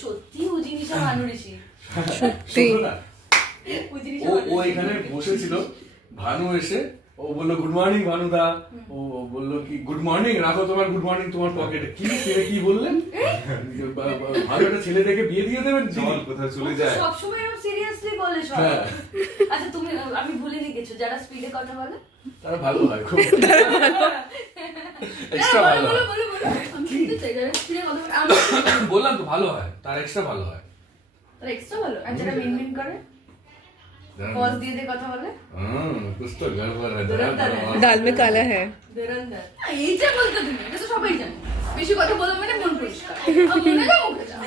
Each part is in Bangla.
সত্যি ও জিনিসটা মানুষই সত্যি ও এখানে বসেছিল, ভানু এসে ও বললো গুড মর্নিং ভানুদা, ও বললো কি গুড মর্নিং রাখো তোমার গুড মর্নিং তোমার পকেটে। কি ছেলে কি বললেন, ভালো একটা ছেলে দেখে বিয়ে দিয়ে দেবেন, চল কোথায় চলে যায়। সবসময় এরকম সিরিয়াসলি বলে সব। আচ্ছা তুমি, আমি ভুলে গেছো যারা স্পিডে কথা বলে তারা ভালো হয়, খুব এক্সট্রা ভালো হয়। বললাম তো ভালো হয়, তার এক্সট্রা ভালো হয়, তার এক্সট্রা ভালো। আর যারা মিনমিন করে পজ দিয়ে দিয়ে কথা বলে, कुछ तो गड़बड़ है, दाल में काला है। ধুরন্ধর। এইটা বলতে তুমি, এটা তো সবাই জানে। বেশি কথা বলো মানে মন পরিষ্কার। আর মনে না মুখে যাও।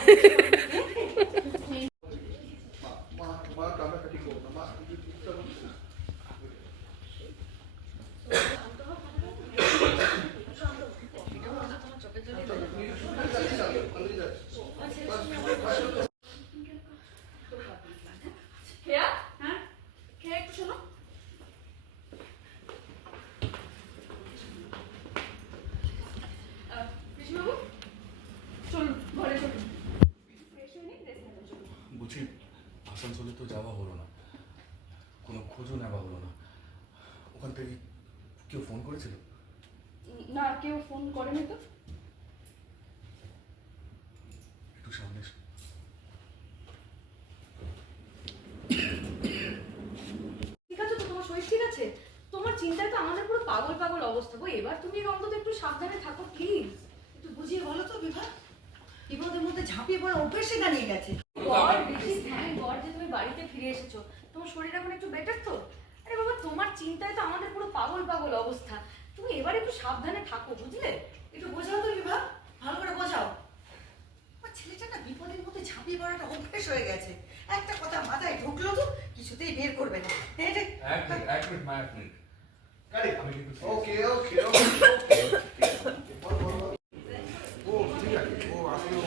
খেয়া? হ্যাঁ? খেয়া একটু শোনো। কৃষ্ণবাবু, চলুন, ঘরে চলুন। ফ্রেশ হয়ে নিন, রেস্ট নেবেন, চলুন। বুঝি আসানসোলে তো যাওয়া হলো না, কোনো খোঁজও নেওয়া হলো না। ওখান থেকে কেউ ফোন করেছিল? না, কেউ ফোন করেনি তো। একটু সামনে এসো। ঠিক আছে তো, তোমার শরীর ঠিক আছে? তোমার চিন্তায় তো আমাদের পুরো পাগল পাগল অবস্থা গো। এবার তুমি অন্তত একটু সাবধানে থাকো প্লিজ। একটু বুঝিয়ে বলো তো বিভা, বিপদের মধ্যে ঝাঁপিয়ে পড়া অভ্যেসে দাঁড়িয়ে গেছে। গড, থ্যাংক গড যে তুমি বাড়িতে ফিরে এসেছো। তোমার শরীর এখন একটু বেটার তো? আরে বাবা, তোমার চিন্তায় তো আমাদের পুরো পাগল পাগল অবস্থা। তুমি এবার একটু সাবধানে থাকো, বুঝলে? একটু বোঝাও তো বিভা, ভালো করে বোঝাও। আমার ছেলেটা না বিপদের মধ্যে ঝাঁপিয়ে পড়াটা অভ্যেস হয়ে গেছে। একটা কথা মাথায় ঢুকলো তো কিছুতেই বের করবে না। এক মিনিট মা, এক মিনিট। আমি কিন্তু ওকে ওকে ও ঠিক আছে, ও আসলে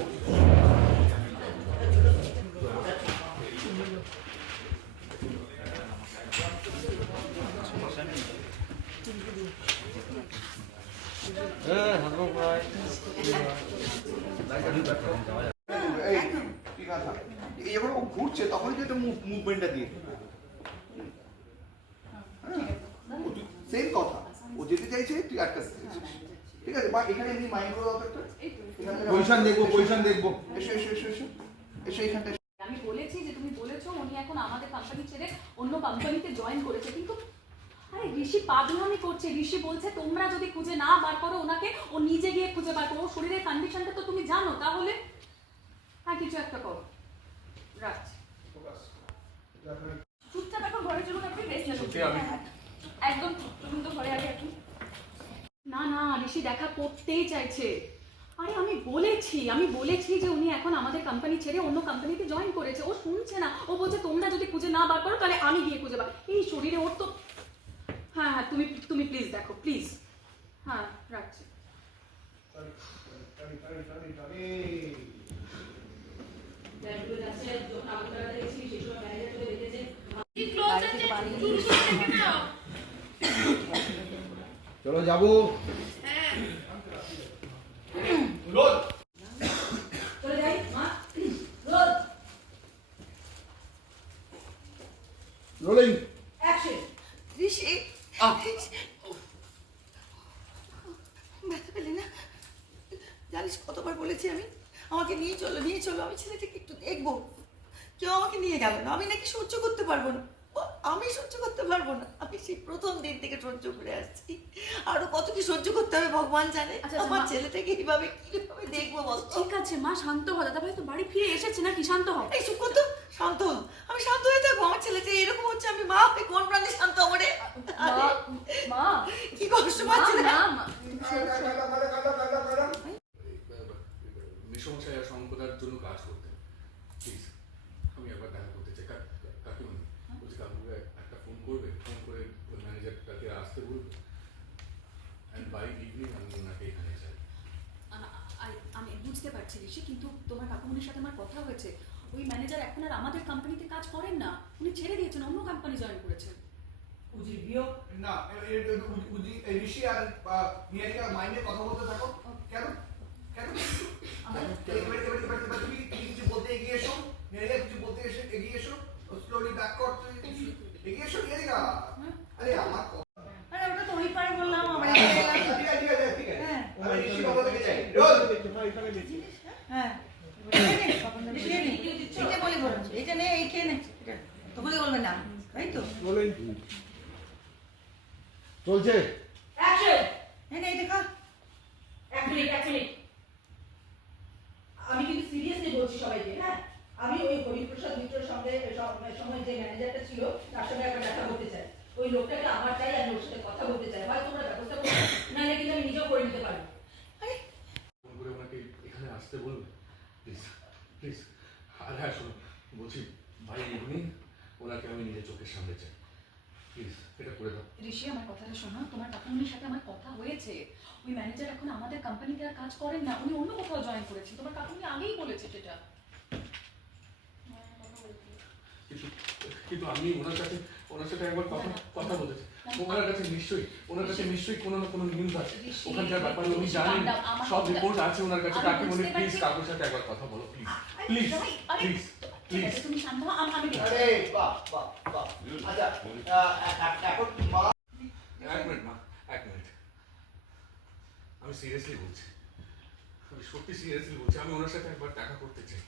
এই ঠিক আছে, এই যখন ও ঘুরছে তখন যেটা মুভমেন্টটা দিয়ে সেম কথা, ও যেতে চাইছে তুই আটকাতে চাইছিস। ঠিক আছে বা এখানে এমনি মাইন্ড করে দাও একটা, পজিশন দেখবো পজিশন দেখবো। এসো এসো এসো এসো এসো এখানটা। আমি বলেছি যে তুমি বলেছো উনি এখন আমাদের কোম্পানি ছেড়ে অন্য কোম্পানিতে জয়েন করেছে, কিন্তু আরে ঋষি পাগলামি করছে। ঋষি বলছে তোমরা যদি খুঁজে না বার করো ওনাকে, ও নিজে গিয়ে খুঁজে বার করো। ওর শরীরের কন্ডিশনটা তো তুমি জানো, তাহলে হ্যাঁ কিছু একটা করো। রাখছি, চুপচাপ এখন ঘরে চলুন, আপনি রেস্ট নেবেন। একদম তুমি তো ঘরে আগে এখন। না না, ঋষি দেখা করতেই চাইছে। আরে আমি বলেছি যে উনি এখন আমাদের কোম্পানি ছেড়ে অন্য কোম্পানিতে জয়েন করেছে। ও শুনছে না, ও বলছে তোমরা যদি খুঁজে না বার করো তাহলে আমি গিয়ে খুঁজে বার। এই শরীরে ওর তো। হ্যাঁ হ্যাঁ, তুমি প্লিজ দেখো প্লিজ। হ্যাঁ রাখছি। চলো যাবো। চলে যাই মা। Role rolling action. ঋষি, ব্যথা পেলে না? জানিস কতবার বলেছি আমি, আমাকে নিয়ে চলো নিয়ে চলো, আমি ছেলেটাকে একটু দেখবো। কেউ আমাকে নিয়ে গেল না, আমি নাকি সহ্য করতে পারবো না। আমি সহ্য করতে পারবো না, আমি সেই প্রথম দিন থেকে সহ্য করে আসছি। আরো কত কি সহ্য করতে হবে ভগবান জানে। আমার ছেলেটাকে কিভাবে দেখবো বল? ঠিক আছে মা, শান্ত হও। দাদা ভাই তো বাড়ি ফিরে এসেছে নাকি, শান্ত হও। এই চুপ কর তো, শান্ত হ। আমি শান্ত হয়ে থাকবো, আমার ছেলেটা এরকম হচ্ছে, আমি মা হয়ে কোন প্রাণে শান্ত হবো রে? মা কি কষ্ট পাচ্ছে না? নৃশংসায় আর সংকটার জন্য কাজ করতে প্লিজ আমি একবার দেখা করতে চাই। কাকিমণি বলছি কাকুকে একটা ফোন করবে, ফোন করে ওই ম্যানেজারটাকে আসতে বলবে, অ্যান্ড বাই ইভিনিং আমি ওনাকে এখানে চাই। আমি বুঝতে বুঝতে পারছি ঋষি, কিন্তু তোমার কাকুমনির সাথে আমার কথা হয়েছে। ওই ম্যানেজার এখন আর আমাদের কোম্পানিতে কাজ করেন না, উনি ছেড়ে দিয়েছেন, অন্য কোম্পানি জয়েন করেছেন। উজির বিয়োগ না উজি ঋষি আর নিহারিকা মাইন্ডে কথা বলতে থাকো। কেন কেন এবার তুমি কিছু বলতে এগিয়ে এসো, নিহারিকা কিছু বলতে এগিয়ে এসো, স্লোলি ব্যাক করতে এগিয়ে এসো নিহারিকা। আরে আমার আরে ওটা তো ওই পারে বললাম, আমার এখানে এলাম। ঠিক আছে ঠিক আছে ঠিক আছে। হ্যাঁ আমি ঋষি বাবা থেকে যাই রোজ হ্যাঁ এইটা বলে বলছি, এইটা নে, এই খেয়ে নে, এটা তোকে বলবেন না, তাই তো? চলছে অ্যাকশন। হ্যাঁ এইটা খা। এক মিনিট আমি কিন্তু সিরিয়াসলি বলছি সবাইকে, হ্যাঁ আমি ওই হরিপ্রসাদ মিত্রের সঙ্গে সময় যে ম্যানেজারটা ছিল তার সঙ্গে একটা দেখা করতে চাই। ওই লোকটাকে আমার চাই, আমি ওর সাথে কথা বলতে চাই। হয় তোমরা ব্যবস্থা করো, নাহলে কিন্তু আমি নিজেও করে নিতে পারি। ফোন করে ওনাকে এখানে আসতে বলবে প্লিজ প্লিজ। আর হ্যাঁ শোনো, বলছি ভাই এমনি ওনাকে আমি নিজের চোখের সামনে চাই, প্লিজ এটা করে দাও। ঋষি আমার কথাটা শোনো, তোমার কাকুমনির সাথে আমার কথা হয়েছে। ওই ম্যানেজার এখন আমাদের কোম্পানিতে আর কাজ করেন না, উনি অন্য কোথাও জয়েন করেছেন। তোমার কাকুমনি আগেই বলেছে সেটা। কিন্তু কিন্তু আমি ওনার সাথে একবার কথা বলেছি। ওনার কাছে নিশ্চয়ই কোনো না কোনো নিউজ আছে, ওখানকার ব্যাপারে উনি জানেন, সব রিপোর্ট আছে ওনার কাছে। তাকে বলে প্লিজ কাকুর সাথে একবার কথা বলো, প্লিজ প্লিজ প্লিজ ঠিক আছে, তুমি শান্ত হও, আমি আরে বাহ বাহ বাহ। আচ্ছা এখন মা এক মিনিট মা, এক মিনিট। আমি সিরিয়াসলি বলছি, আমি সত্যি সিরিয়াসলি বলছি, আমি ওনার সাথে একবার দেখা করতে চাই,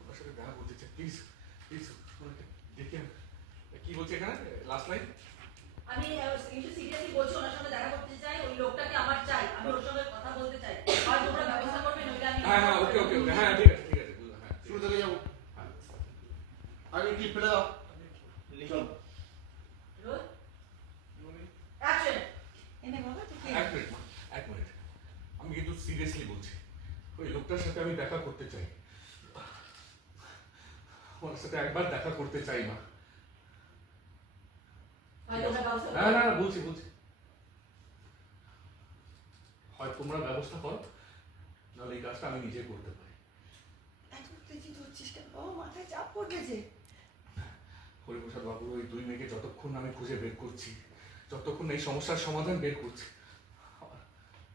ওনার সাথে দেখা করতে চাই, প্লিজ প্লিজ ওনাকে দেখে। কি বলছে এখানে লাস্ট লাইন? আমি কিন্তু সিরিয়াসলি বলছি, ওনার সঙ্গে দেখা করতে চাই, ওই লোকটাকে আমার চাই, আমি ওর সঙ্গে কথা বলতে চাই। আর তোমরা ব্যবস্থা করবে, নইলে আমি হ্যাঁ হ্যাঁ ওকে ওকে ওকে, হ্যাঁ ঠিক আছে ঠিক আছে, বুঝলাম, হ্যাঁ শুরু থেকে যাবো। আগে ক্লিপ ফেলে দাও। চল রোজ অ্যাকশন। এনে বাবা তুই খেয়ে এক মিনিট মা, এক মিনিট। আমি কিন্তু সিরিয়াসলি বলছি, ওই লোকটার সাথে আমি দেখা করতে চাই, ওনার সাথে একবার দেখা করতে চাই মা। হয় তোমরা ব্যবস্থা না না না, বলছি হয় তোমরা ব্যবস্থা করো, নাহলে এই কাজটা আমি নিজে করতে পারি। এত উত্তেজিত হচ্ছিস কেন বাবা? মাথায় চাপ পড়বে যে। হরিপ্রসাদ বাবুর ওই দুই মেয়েকে যতক্ষণ আমি খুঁজে বের করছি, যতক্ষণ এই সমস্যার সমাধান বের করছি,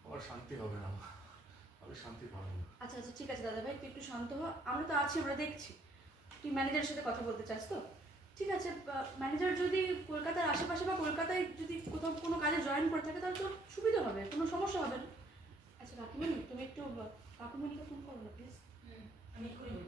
আমার শান্তি হবে না মা, আমি শান্তি পাবো না। আচ্ছা আচ্ছা ঠিক আছে দাদা ভাই, তুই একটু শান্ত হ, আমরা তো আছি, আমরা দেখছি। তুই ম্যানেজারের সাথে কথা বলতে চাস তো? ঠিক আছে, ম্যানেজার যদি কলকাতার আশেপাশে বা কলকাতায় যদি কোথাও কোনো কাজে জয়েন করে থাকে তাহলে তো সুবিধা হবে, কোনো সমস্যা হবে না। আচ্ছা কাকিমণি, তুমি একটু কাকুমণিকে ফোন করো না প্লিজ। আমি এক্ষুনি